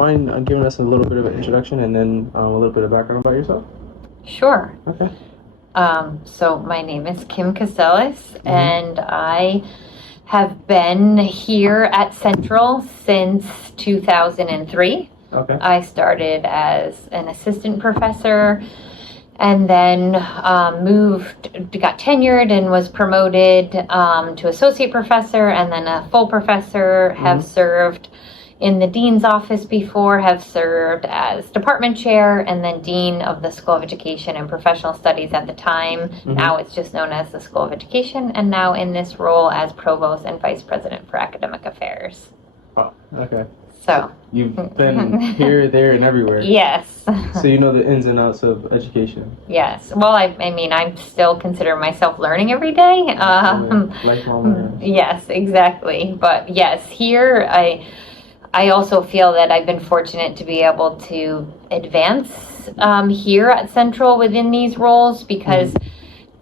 mind giving us a little bit of an introduction and then a little bit of background about yourself? Sure. Okay. So my name is Kim Cassellis, and I have been here at Central since 2003. Okay. I started as an assistant professor and then got tenured and was promoted to associate professor and then a full professor. Have served in the dean's office before, have served as department chair and then dean of the School of Education and Professional Studies at the time. Now it's just known as the School of Education, and now in this role as Provost and Vice President for Academic Affairs. Oh, okay. So You've been here, there, and everywhere. yes. So you know the ins and outs of education. Yes. Well, I mean, I still consider myself learning every day. Lifelong learner. Yes, exactly. But yes, here I also feel that I've been fortunate to be able to advance here at Central within these roles, because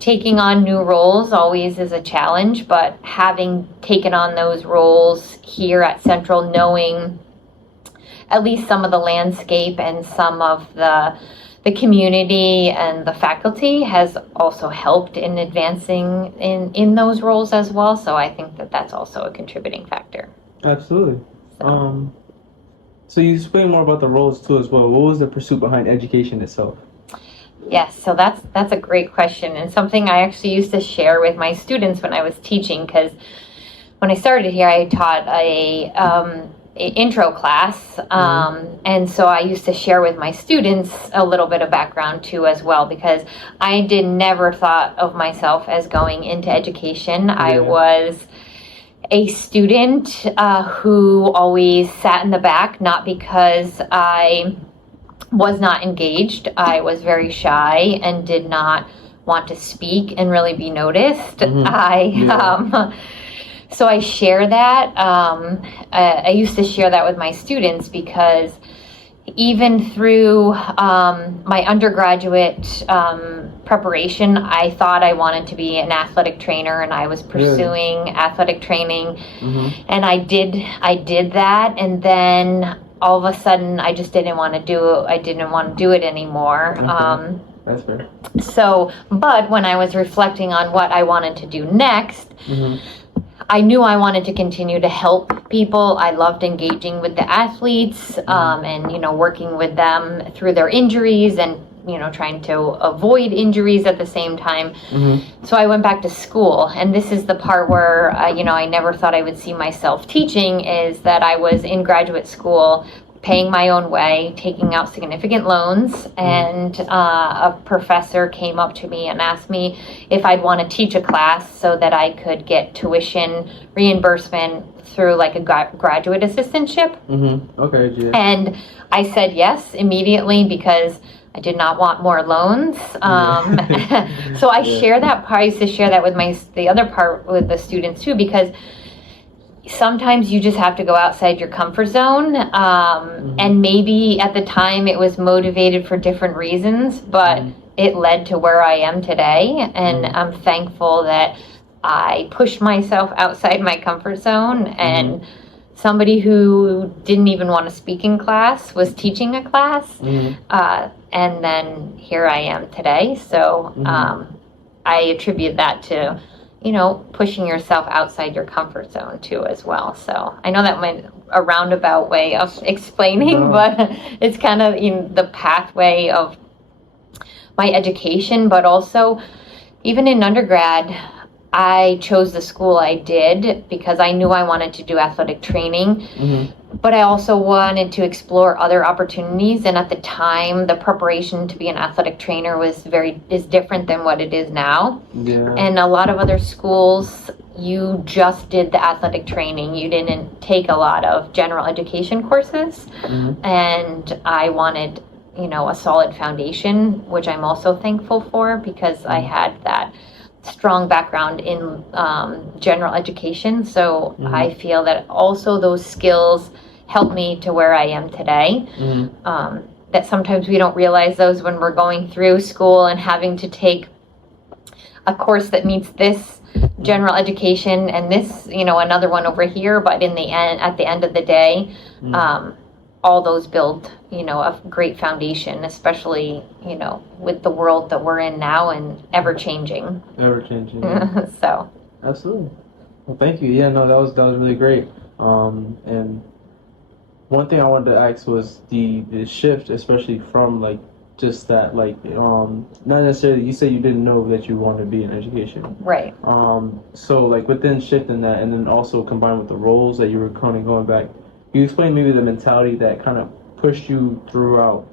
taking on new roles always is a challenge, but having taken on those roles here at Central, knowing at least some of the landscape and some of the community and the faculty has also helped in advancing in those roles as well. So I think that that's also a contributing factor. Absolutely. So you explain more about the roles too as well. What was the pursuit behind education itself? Yes, so that's a great question, and something I actually used to share with my students when I was teaching, because when I started here, I taught a intro class, and so I used to share with my students a little bit of background too as well, because I never thought of myself as going into education. I was a student who always sat in the back, not because I was not engaged. I was very shy and did not want to speak and really be noticed. So I share that. I used to share that with my students, because even through my undergraduate preparation, I thought I wanted to be an athletic trainer, and I was pursuing athletic training, and I did that, and then all of a sudden I just didn't want to do it anymore. That's fair. So, but when I was reflecting on what I wanted to do next, I knew I wanted to continue to help people. I loved engaging with the athletes, and working with them through their injuries, and trying to avoid injuries at the same time. So I went back to school, and this is the part where I never thought I would see myself teaching, is that I was in graduate school, paying my own way, taking out significant loans, and a professor came up to me and asked me if I'd want to teach a class so that I could get tuition reimbursement through like a graduate assistantship. Okay, yeah. And I said yes immediately, because I did not want more loans. So I share that part. I used to share that with the other part with the students too, because sometimes you just have to go outside your comfort zone. And maybe at the time it was motivated for different reasons, but it led to where I am today. And I'm thankful that I pushed myself outside my comfort zone, and somebody who didn't even want to speak in class was teaching a class. And then here I am today. So I attribute that to pushing yourself outside your comfort zone too as well. So I know that went a roundabout way of explaining, but it's kind of the pathway of my education. But also, even in undergrad, I chose the school I did because I knew I wanted to do athletic training, but I also wanted to explore other opportunities. And at the time, the preparation to be an athletic trainer is different than what it is now. And a lot of other schools, you just did the athletic training. You didn't take a lot of general education courses. And I wanted, a solid foundation, which I'm also thankful for, because I had that strong background in general education. So I feel that also those skills helped me to where I am today. That sometimes we don't realize those when we're going through school and having to take a course that meets this general education and this, another one over here. But at the end of the day, all those build, a great foundation, especially, with the world that we're in now and ever changing. Ever changing. Yeah. So. Absolutely. Well, thank you. Yeah, no, that was really great. And one thing I wanted to ask was the shift, especially from like just that, like, not necessarily, you said you didn't know that you wanted to be in education. Right. So like within shifting that, and then also combined with the roles that you were kind of going back, can you explain maybe the mentality that kind of pushed you throughout,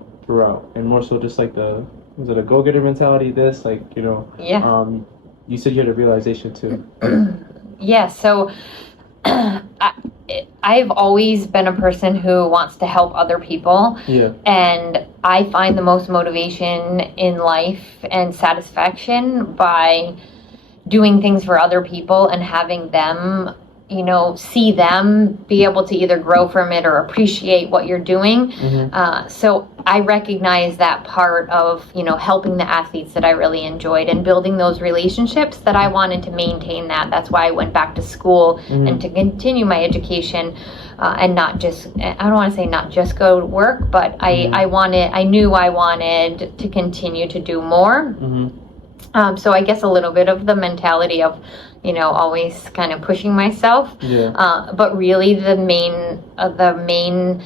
and more so just like was it a go-getter mentality, Yeah. You said you had a realization too. Yeah, so I've always been a person who wants to help other people. Yeah. And I find the most motivation in life and satisfaction by doing things for other people and having them, see them be able to either grow from it or appreciate what you're doing. Mm-hmm. So I recognize that part of, helping the athletes that I really enjoyed and building those relationships that I wanted to maintain that. That's why I went back to school Mm-hmm. and to continue my education and not just, I don't want to say not just go to work, but Mm-hmm. I knew I wanted to continue to do more. Mm-hmm. So I guess a little bit of the mentality of, always kind of pushing myself. Yeah. But really the main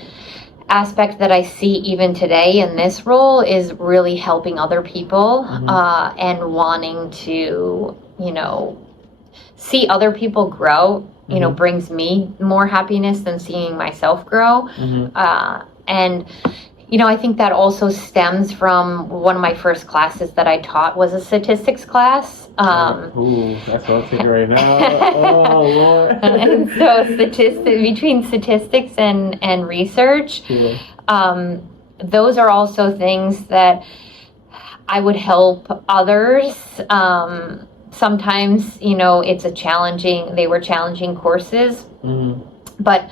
aspect that I see even today in this role is really helping other people. Mm-hmm. And wanting to, see other people grow, Mm-hmm. brings me more happiness than seeing myself grow. Mm-hmm. And I think that also stems from one of my first classes that I taught was a statistics class. Ooh, that's what I'm thinking right now. Oh, Lord. And so between statistics and research, Yeah. those are also things that I would help others. Sometimes, they were challenging courses, Mm-hmm. but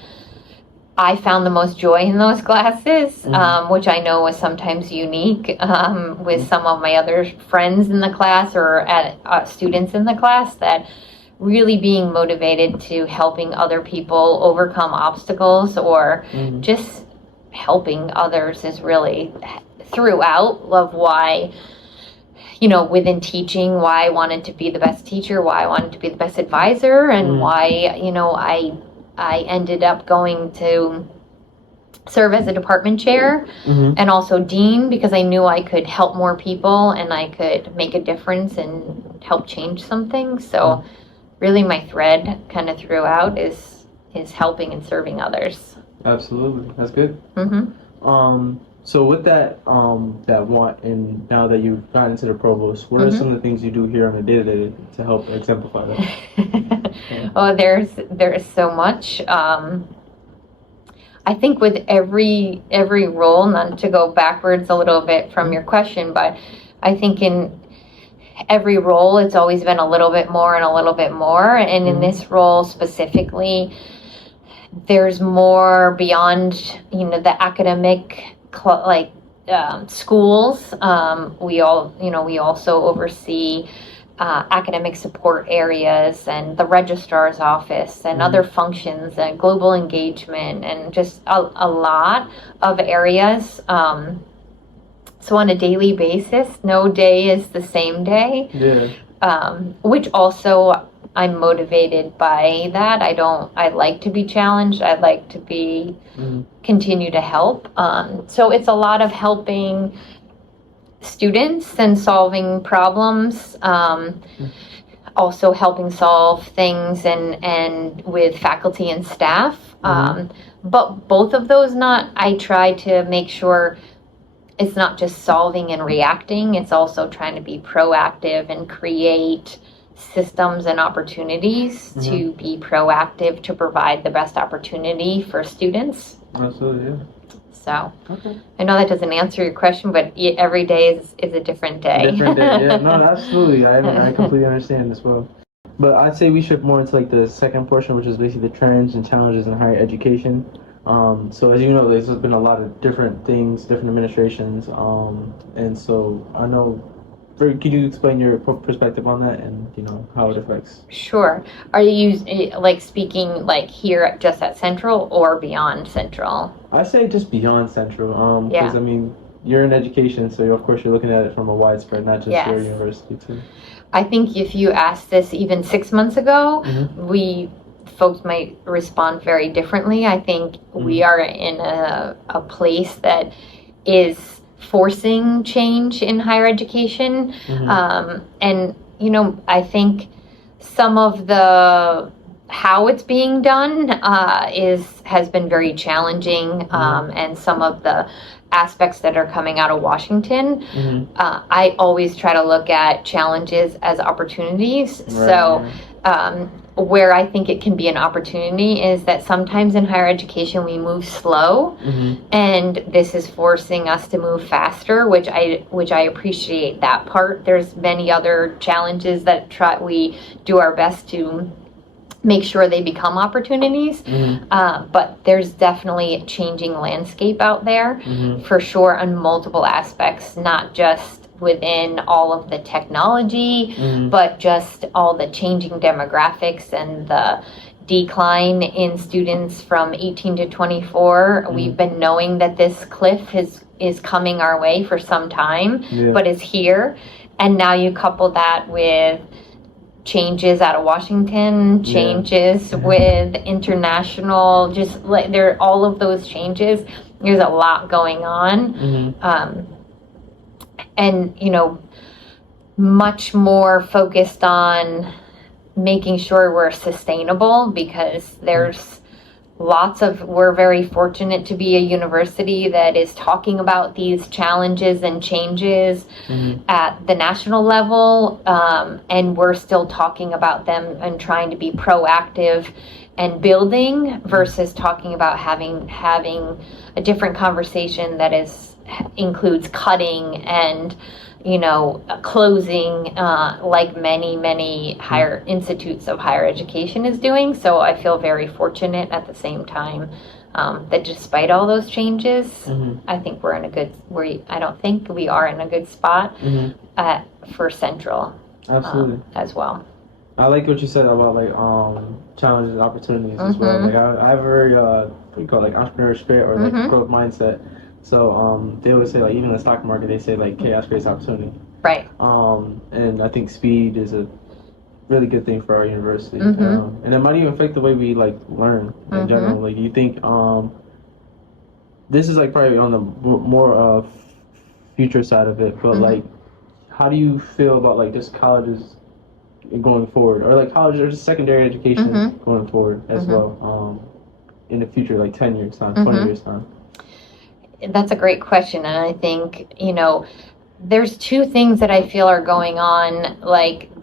I found the most joy in those classes, Mm-hmm. which I know was sometimes unique with some of my other friends in the class or students in the class, that really being motivated to helping other people overcome obstacles or Mm-hmm. just helping others is really throughout of why, within teaching, why I wanted to be the best teacher, why I wanted to be the best advisor, and Mm-hmm. why, I ended up going to serve as a department chair Mm-hmm. and also dean, because I knew I could help more people and I could make a difference and help change something. So really my thread kind of throughout is helping and serving others. Absolutely. That's good. Mm-hmm. So with that want, and now that you've gotten into the provost, what are Mm-hmm. some of the things you do here on a day-to-day to help exemplify that? Oh, there's so much. I think with every role, not to go backwards a little bit from your question, but I think in every role it's always been a little bit more and a little bit more. And in this role specifically, there's more beyond, the academic schools. We also oversee academic support areas and the registrar's office and other functions and global engagement and just a lot of areas. So on a daily basis, no day is the same day. Yeah. Which also I'm motivated by that. I like to be challenged. I like to be continue to help. So it's a lot of helping students and solving problems, also helping solve things and with faculty and staff. But both of those I try to make sure it's not just solving and reacting, it's also trying to be proactive and create systems and opportunities to be proactive to provide the best opportunity for students. Absolutely, yeah. So, Okay. I know that doesn't answer your question, but every day is a different day. Different day, yeah. No, absolutely. I completely understand as well. But I'd say we shift more into like the second portion, which is basically the trends and challenges in higher education. So as you know, there's been a lot of different things, different administrations, and so I know Can you explain your perspective on that and how it affects? Sure. Are you like speaking like here just at Central or beyond Central? I say just beyond Central, because Yeah. I mean you're in education, so of course you're looking at it from a widespread, not just your Yes. university too. I think if you asked this even 6 months ago, Mm-hmm. folks might respond very differently. I think we are in a place that is forcing change in higher education. And, I think some of the how it's being done has been very challenging, and some of the aspects that are coming out of Washington. I always try to look at challenges as opportunities. So where I think it can be an opportunity is that sometimes in higher education we move slow, and this is forcing us to move faster, which I appreciate that part. There's many other challenges that we do our best to make sure they become opportunities, but there's definitely a changing landscape out there, for sure, on multiple aspects, not just within all of the technology, but just all the changing demographics and the decline in students from 18 to 24. We've been knowing that this cliff is coming our way for some time, but is here. And now you couple that with changes out of Washington, changes with international, just like there, all of those changes. There's a lot going on. And much more focused on making sure we're sustainable, because there's we're very fortunate to be a university that is talking about these challenges and changes at the national level, and we're still talking about them and trying to be proactive and building versus talking about having a different conversation that includes cutting and closing, like many higher institutes of higher education is doing. So I feel very fortunate at the same time that despite all those changes, I think I don't think we are in a good spot for Central. Absolutely. As well. I like what you said about challenges and opportunities as well. Like I have a very what you call entrepreneurial spirit or growth mindset. So they always say even in the stock market they say chaos creates opportunity. Right. And I think speed is a really good thing for our university. And it might even affect the way we learn in general. Do you think this is probably on the more future side of it, but how do you feel about just colleges going forward, or colleges or just secondary education going forward as well, in the future, 10 years time, 20 years time? That's a great question, and I think there's two things that I feel are going on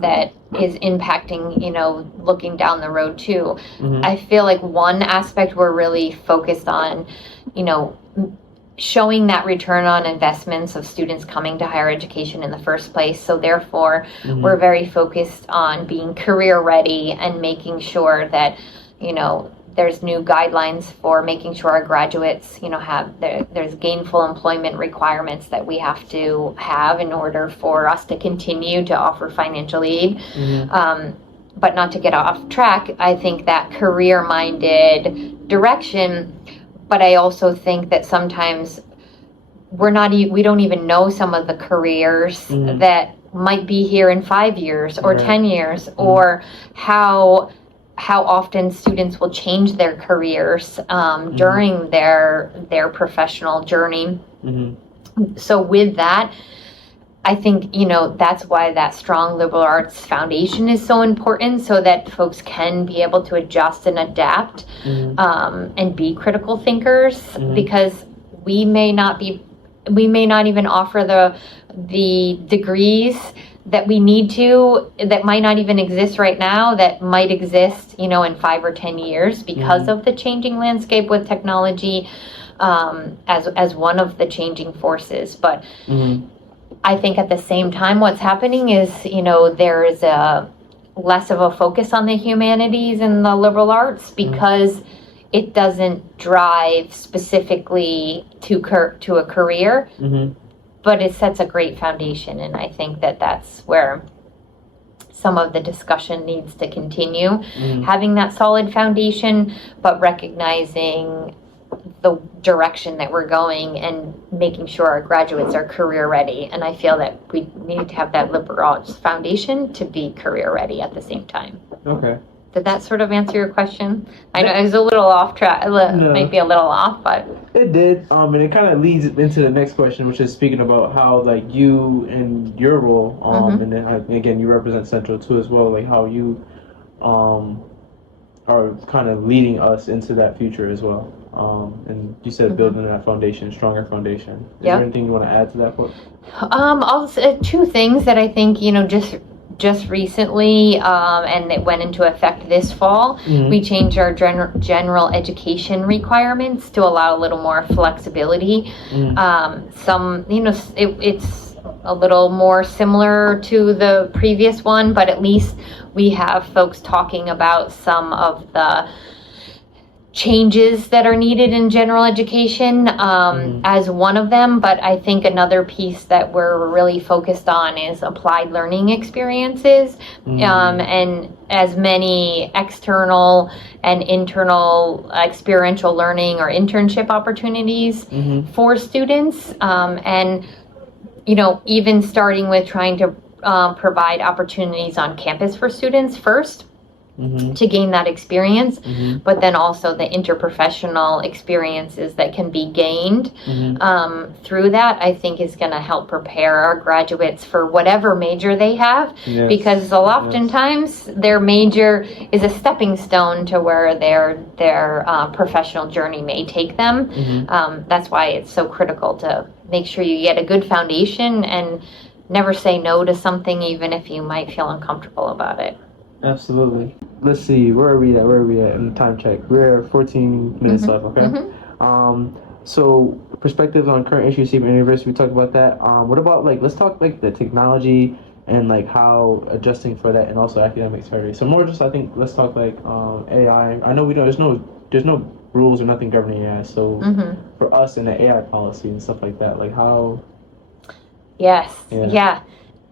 that is impacting looking down the road too. I feel one aspect we're really focused on showing that return on investments of students coming to higher education in the first place. So therefore we're very focused on being career ready and making sure that there's new guidelines for making sure our graduates, there's gainful employment requirements that we have to have in order for us to continue to offer financial aid. But not to get off track, I think that career-minded direction, but I also think that sometimes we don't even know some of the careers that might be here in 5 years or 10 years, or how often students will change their careers during their professional journey. So with that, I think, that's why that strong liberal arts foundation is so important, so that folks can be able to adjust and adapt and be critical thinkers, because we may not even offer the degrees that we need to, that might not even exist right now, that might exist, in 5 or 10 years because of the changing landscape with technology as one of the changing forces. But I think at the same time, what's happening is, there is a less of a focus on the humanities and the liberal arts, because it doesn't drive specifically to a career. but it sets a great foundation, and I think that that's where some of the discussion needs to continue, having that solid foundation, but recognizing the direction that we're going and making sure our graduates are career ready. And I feel that we need to have that liberal arts foundation to be career ready at the same time. Okay. Did that sort of answer your question? I know it was a little off track, might be a little off, but it did. And it kind of leads into the next question, which is speaking about how like you and your role, and then again you represent Central too as well, like how you are kind of leading us into that future as well. And you said building that foundation, stronger foundation. Is there anything you want to add to that point? I'll say two things that I think, just recently, and it went into effect this fall, we changed our general education requirements to allow a little more flexibility. It's a little more similar to the previous one, but at least we have folks talking about some of the changes that are needed in general education as one of them. But I think another piece that we're really focused on is applied learning experiences, and as many external and internal experiential learning or internship opportunities for students, and even starting with trying to provide opportunities on campus for students first, to gain that experience, but then also the interprofessional experiences that can be gained through that, I think is going to help prepare our graduates for whatever major they have, because oftentimes their major is a stepping stone to where their professional journey may take them. That's why it's so critical to make sure you get a good foundation and never say no to something, even if you might feel uncomfortable about it. Absolutely. Let's see, where are we at in the time check? We're 14 minutes left, okay? So perspectives on current issues at university, we talked about that. What about let's talk the technology and how adjusting for that, and also academic survey. So more just, I think, let's talk AI. I know there's no rules or nothing governing AI. So for us in the AI policy and stuff like that, how? Yes. Yeah.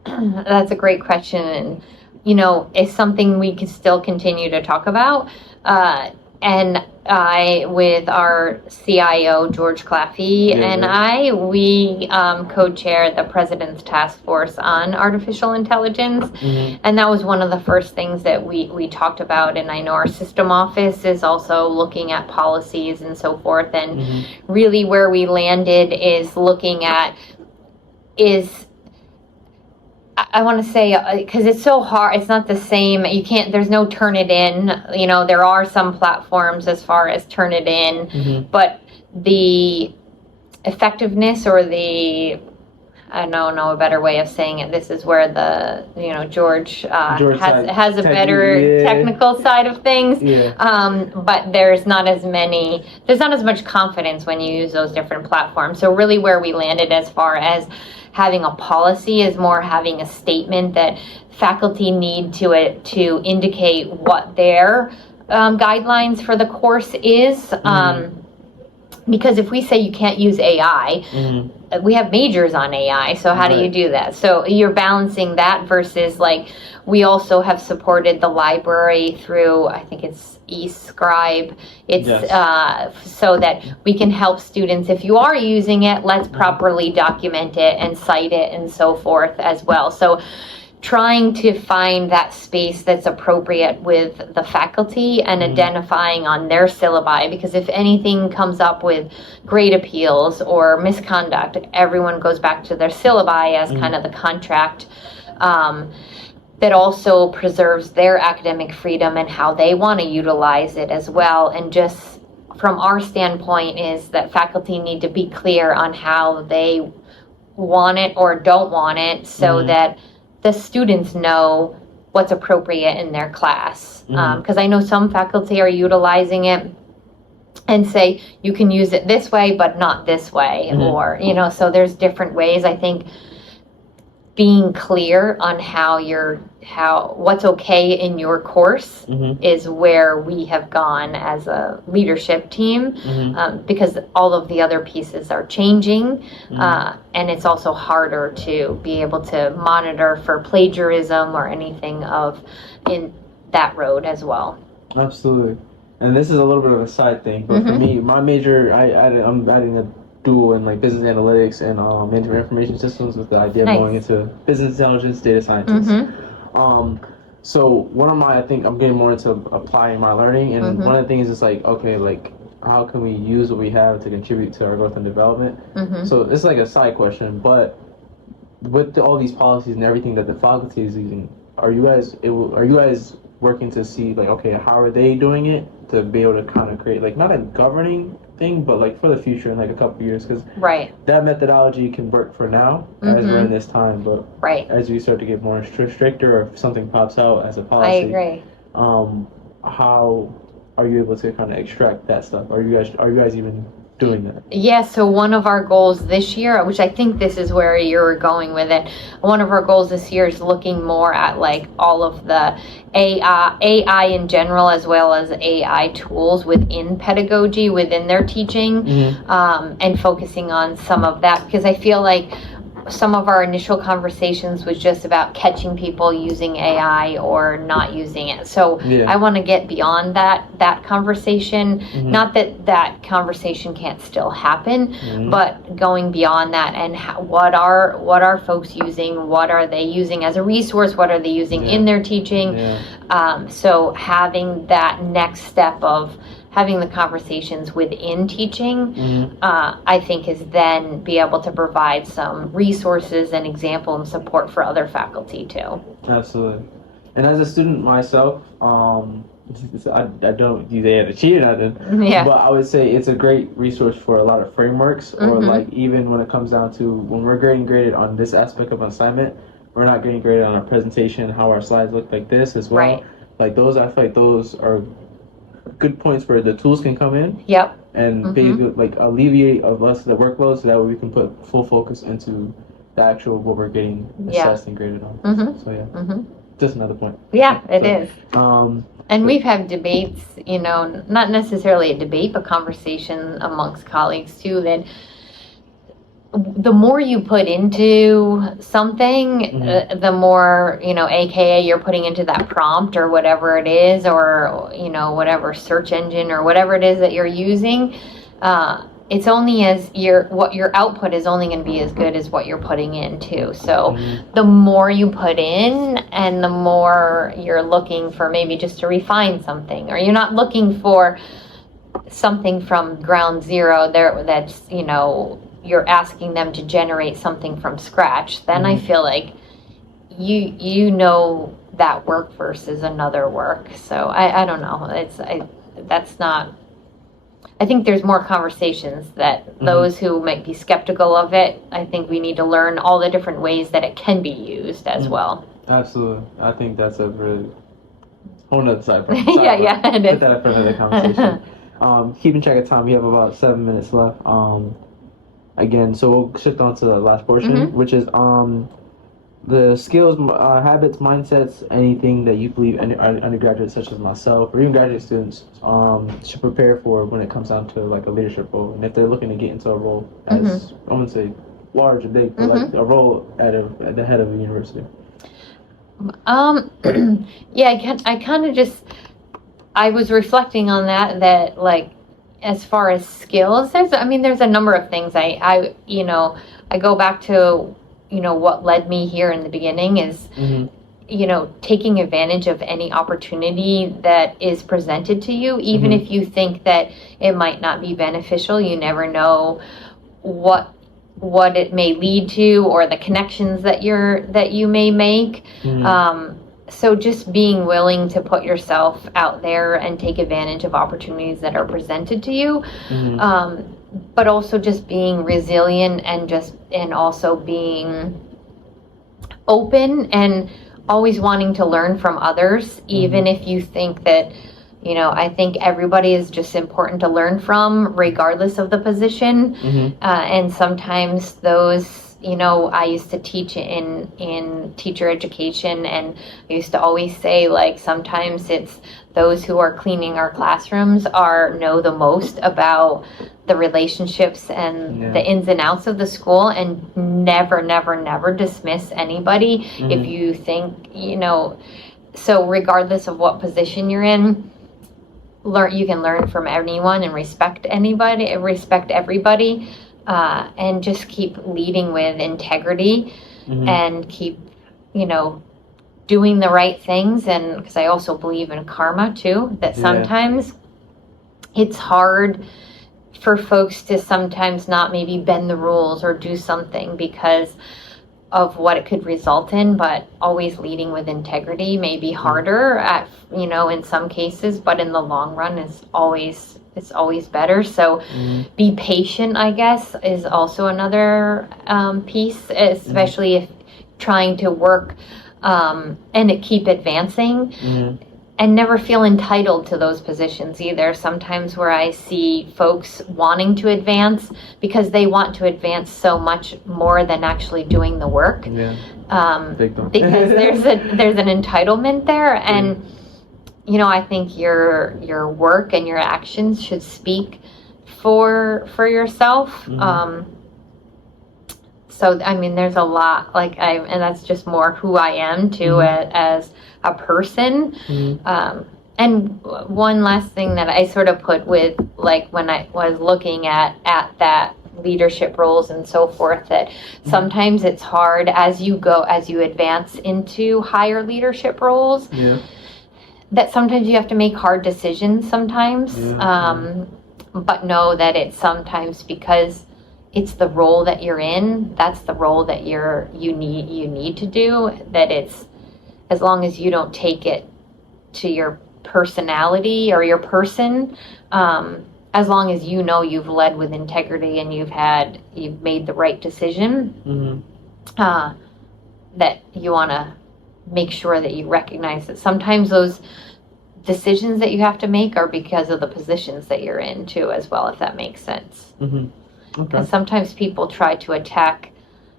That's a great question. And it's something we can still continue to talk about. And I, with our CIO, George Claffey, we co-chair the President's Task Force on Artificial Intelligence. And that was one of the first things that we talked about. And I know our system office is also looking at policies and so forth. And really where we landed is looking at I want to say, because it's so hard, it's not the same, there's no Turnitin, there are some platforms as far as Turnitin, but the effectiveness or I don't know a better way of saying it, this is where George has a better technical side of things, but there's not as much confidence when you use those different platforms. So really where we landed as far as having a policy is more having a statement that faculty need to indicate what their guidelines for the course is. Because if we say you can't use AI, we have majors on AI, so how do you do that? So you're balancing that versus we also have supported the library through, I think it's eScribe. It's so that we can help students. If you are using it, let's properly document it and cite it and so forth as well. So trying to find that space that's appropriate with the faculty and identifying on their syllabi, because if anything comes up with grade appeals or misconduct, everyone goes back to their syllabi as kind of the contract that also preserves their academic freedom and how they want to utilize it as well. And just from our standpoint is that faculty need to be clear on how they want it or don't want it, so that the students know what's appropriate in their class. Because I know some faculty are utilizing it and say, you can use it this way, but not this way. Or, so there's different ways. I think being clear on what's okay in your course is where we have gone as a leadership team, because all of the other pieces are changing, and it's also harder to be able to monitor for plagiarism or anything in that road as well. Absolutely. And this is a little bit of a side thing, but for me, my major, I'm adding a dual in like business analytics and management information systems, with the idea of going into business intelligence, data scientist. So one of I think I'm getting more into applying my learning, and one of the things is like, okay, like how can we use what we have to contribute to our growth and development? So it's like a side question, but with all these policies and everything that the faculty is using, are you guys working to see like, okay, how are they doing it to be able to kind of create like not a governing thing, but like for the future in like a couple of years, because that methodology can work for now as we're in this time, but as we start to get more stricter, or if something pops out as a policy, I agree. How are you able to kind of extract that stuff? Are you guys even doing that? Yeah, so one of our goals this year, which I think this is where you're going with it, one of our goals this year is looking more at like all of the AI in general, as well as AI tools within pedagogy, within their teaching, and focusing on some of that, because I feel like some of our initial conversations was just about catching people using AI or not using it. So I want to get beyond that conversation. Not that conversation can't still happen, but going beyond that, and what are folks using? What are they using as a resource? What are they using in their teaching? So having that next step of having the conversations within teaching, I think is then be able to provide some resources and example and support for other faculty too. Absolutely. And as a student myself, I don't use AI to cheat or nothing, but I would say it's a great resource for a lot of frameworks, or like even when it comes down to when we're getting graded on this aspect of an assignment, we're not getting graded on our presentation, how our slides look like this as well. Like those, I feel like those are good points where the tools can come in and basically like alleviate of us the workload, so that way we can put full focus into the actual what we're getting assessed and graded on. So just another point. It is. And we've had debates, not necessarily a debate, but conversation amongst colleagues too, that the more you put into something, the more, AKA you're putting into that prompt or whatever it is, or, whatever search engine or whatever it is that you're using, it's only what your output is only going to be as good as what you're putting in too. So the more you put in, and the more you're looking for maybe just to refine something, or you're not looking for something from ground zero there that's, you're asking them to generate something from scratch, then I feel like you know that work versus another work. So I don't know. That's not. I think there's more conversations that those who might be skeptical of it, I think we need to learn all the different ways that it can be used as well. Absolutely. I think that's a really whole nother side. It is. Put that up for another conversation. Keeping track of time, we have about 7 minutes left. Again, so we'll shift on to the last portion, which is the skills, habits, mindsets, anything that you believe undergraduates such as myself or even graduate students should prepare for when it comes down to like a leadership role, and if they're looking to get into a role as I wouldn't say large or big, but like a role at the head of a university. I kind of just I was reflecting on that like, as far as skills, there's a number of things. I go back to, what led me here in the beginning is, taking advantage of any opportunity that is presented to you, even if you think that it might not be beneficial. You never know what it may lead to, or the connections that you may make. So just being willing to put yourself out there and take advantage of opportunities that are presented to you, but also just being resilient and also being open and always wanting to learn from others, even if you think that, I think everybody is just important to learn from regardless of the position. And sometimes those I used to teach in teacher education, and I used to always say, like, sometimes it's those who are cleaning our classrooms know the most about the relationships and the ins and outs of the school, and never dismiss anybody. If you think, so regardless of what position you're in, you can learn from anyone and respect everybody, and just keep leading with integrity, and keep, doing the right things. And because I also believe in karma too, that sometimes it's hard for folks to sometimes not maybe bend the rules or do something because of what it could result in, but always leading with integrity may be harder in some cases, but in the long run it's always better. So be patient, I guess, is also another piece, especially if trying to work and keep advancing. And never feel entitled to those positions either. Sometimes where I see folks wanting to advance because they want to advance so much more than actually doing the work. Because there's an entitlement there, and I think your work and your actions should speak for yourself. So I mean, there's a lot, and that's just more who I am too, as a person. And one last thing that I sort of put with, like, when I was looking at that leadership roles and so forth, that sometimes it's hard as you advance into higher leadership roles, that sometimes you have to make hard decisions sometimes, but know that it's sometimes because it's the role that you're in, that's the role that you need to do, that it's, as long as you don't take it to your personality or your person, as long as you've led with integrity and you've made the right decision, that you want to make sure that you recognize that sometimes those decisions that you have to make are because of the positions that you're in too, as well, if that makes sense. And sometimes people try to attack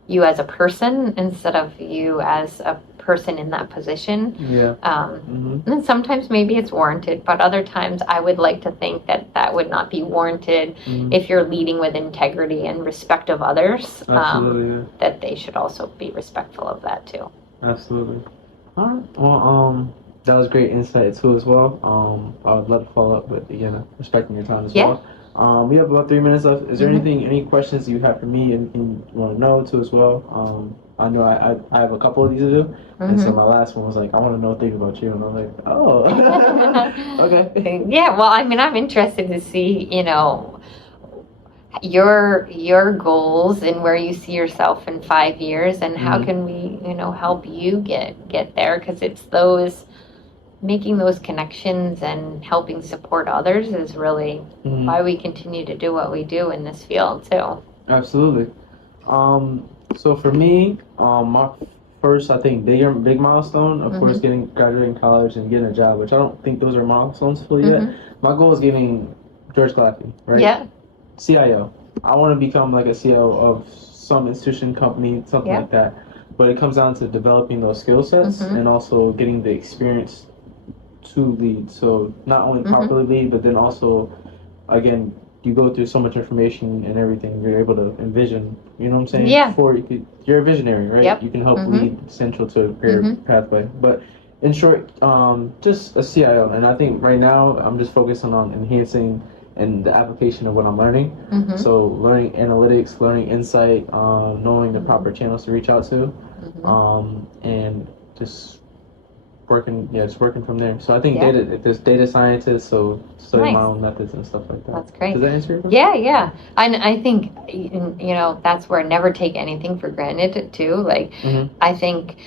you as a person instead of you as a person in that position. And sometimes maybe it's warranted, but other times I would like to think that would not be warranted if you're leading with integrity and respect of others. That they should also be respectful of that too. Absolutely. All right. Well, that was great insight too as well. I would love to follow up with, again, respecting your time as well. We have about 3 minutes left. Is there any questions you have for me and you want to know too as well? I know I have a couple of these to do, and so my last one was like, I want to know things about you, and I'm like, oh, okay. Yeah, well, I mean, I'm interested to see, your goals and where you see yourself in 5 years, and how can we, help you get there, because it's making those connections and helping support others is really why we continue to do what we do in this field too. Absolutely. So for me, my first, I think, big milestone, of course, graduating college and getting a job, which I don't think those are milestones fully yet. My goal is getting George Claffey, right? Yeah. CIO. I want to become like a CIO of some institution, company, something like that. But it comes down to developing those skill sets and also getting the experience to lead. So not only properly lead, but then also, again, you go through so much information and everything, you're able to envision, you know what I'm saying? Yeah. You're a visionary, right? Yep. You can help lead Central to a career pathway. But in short, just a CIO. And I think right now I'm just focusing on enhancing and the application of what I'm learning. So learning analytics, learning insight, knowing the proper channels to reach out to, and just working from there. So I think there's data scientists, so studying my own methods and stuff like that. That's great. Does that answer your question? Yeah. And I think, that's where never take anything for granted too. Like, I think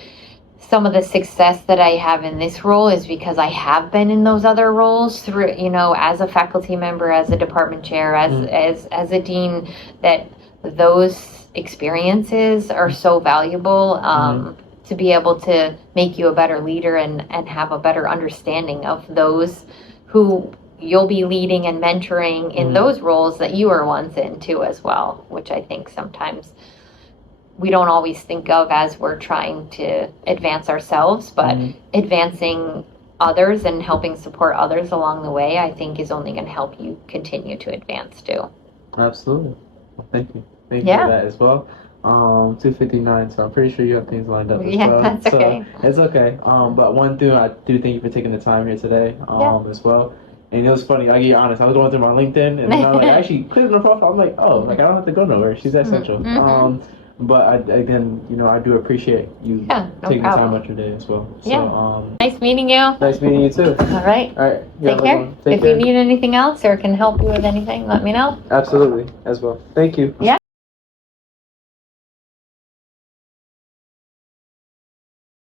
some of the success that I have in this role is because I have been in those other roles through, as a faculty member, as a department chair, as a dean, that those experiences are so valuable. To be able to make you a better leader and have a better understanding of those who you'll be leading and mentoring in those roles that you were once in too as well, which I think sometimes we don't always think of as we're trying to advance ourselves, but advancing others and helping support others along the way, I think is only going to help you continue to advance too. Absolutely. Well, thank you. Thank you for that as well. 2:59, so I'm pretty sure you have things lined up as well. That's okay. So it's okay. But one thing, I do thank you for taking the time here today as well. And it was funny, I'll be honest, I was going through my LinkedIn and I actually clicked on her profile. I'm like, oh, like I don't have to go nowhere. She's at Central. But I do appreciate you taking the time out your day as well. So, nice meeting you. Nice meeting you too. All right. Take care. If you need anything else or can help you with anything, let me know. Absolutely, as well. Thank you. Yeah.